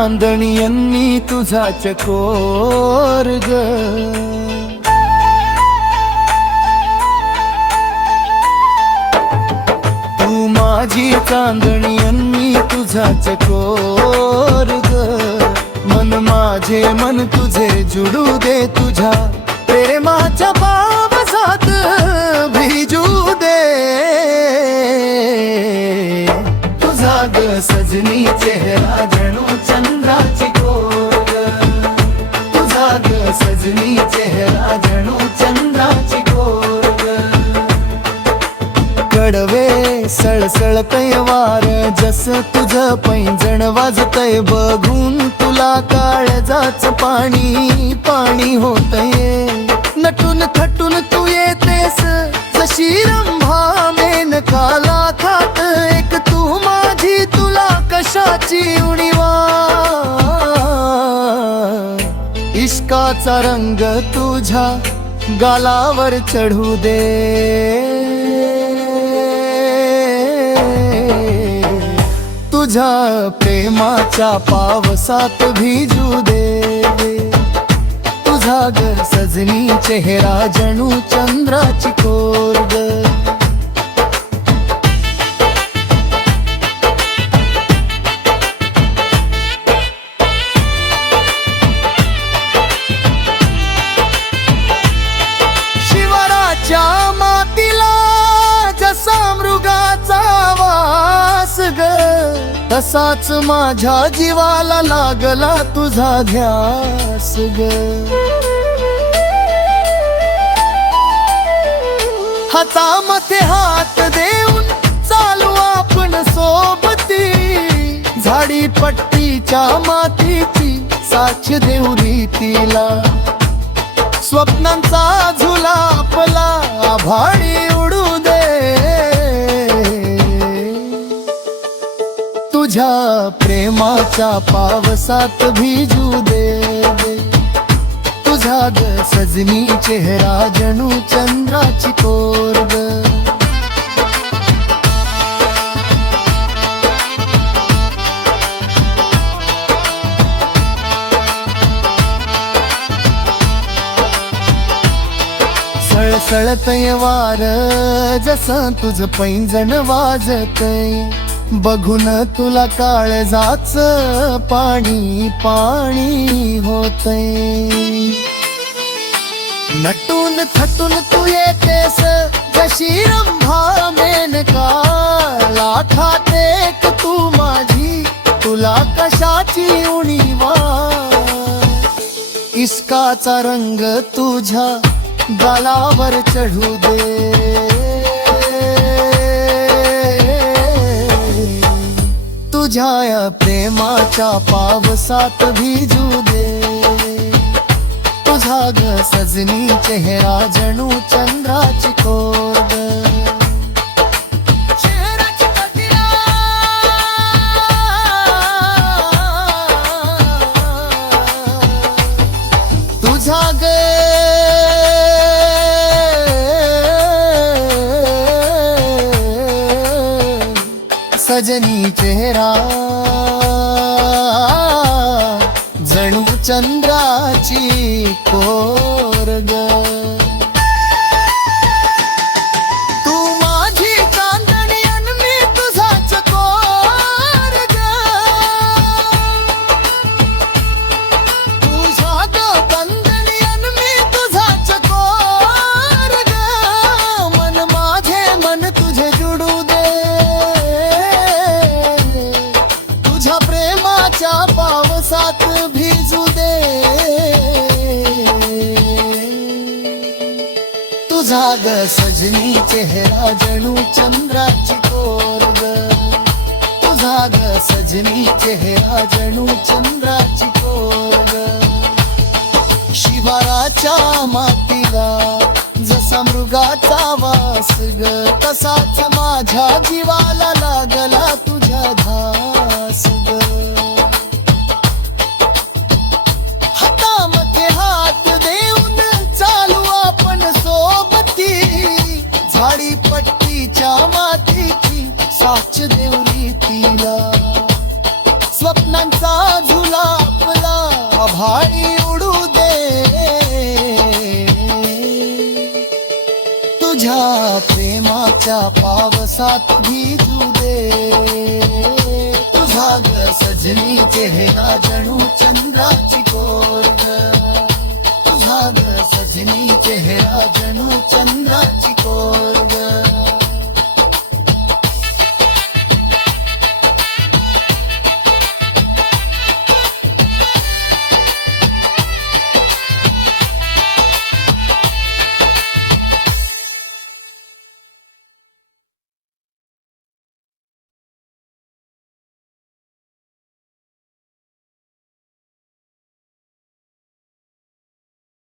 चांदणीयांनी तुझा चकोर ग, तू माझी चांदणीयांनी तुझा चकोर ग, मन माझे मन तुझे जुडू दे, तुझ्या प्रेमाच्या पावसात भिजू दे. तुझा ग सजनी चेहरा जणू चंद्राची कोर ग, तुझा ग सजनी चेहरा जणू चंद्राची कोर ग. कडवे सळसळतय वार जस तुझं पैंजण वाजतय, बघून तुला काळजाच पाणी पाणी होतय. नटून थटून तू येतेस जशी रंभा मेनकाला खात, एक तू माझी तुला कशाची उणीवा. इश्काचा रंग तुझ्या गालावर चढू दे, तुझ्या प्रेमाच्या पावसात भिजू दे. तुझा ग सजनी चेहरा जणू चंद्राची कोर ग. शिवाराच्या मातीला जसा मृगाचा वास ग, तसाच माझ्या जीवाला लागला तुझा ध्यास ग. हातामध्ये हात देऊन चालू आपण सोबती, झाडी पट्टीच्या मातीची साक्ष देऊ रीतीला. स्वप्नांचा झुला आपला आभाळी उडू दे, तुझ्या प्रेमाच्या पावसात भिजू दे. तुझा ग सजनी चेहरा जणू चंद्राची कोर ग. सळसळतय वार जसं तुझं पैंजण वाजतय, बघून तुला काळजाच पाणी पाणी होतय. नटून थटून तू येतेस जशी रंभा मेनकाला खाते, एक तू माझी तुला कशाची उणीवा. इश्काचा रंग तुझ्या गालावर चढू दे, तुझ्या प्रेमाच्या पावसात भिजू दे. तुझा ग सजनी चेहरा जणू चंद्राची कोर ग. तुझा ग सजनी चेहरा जणू चंद्राची कोर ग. तू माझी चांदणी अन मी तुझा चकोर ग, तुझा ग बंधनी अन मी तुझा चकोर ग. मन माझे मन तुझे जुडू दे, तुझ्या प्रेमाच्या पावसात भिजू दे. तुझा ग सजनी चेहरा जणू चंद्राची कोर ग, तुझा ग सजनी चेहरा जणू चंद्राची कोर ग. शिवाराच्या मातीला जसा मृगाचा वास ग, तसाच माझ्या जीवाला लागला तुझ्या ध्यास ग. हातामध्ये हात देऊन चालू आपण सोबती, झाडी पट्टीच्या मातीची साक्ष देऊ रीतीला. स्वप्नांचा झुला तुझ्या प्रेमाच्या पावसात भिजू दे. तुझा ग सजनी चेहरा जणू चंद्राची कोर.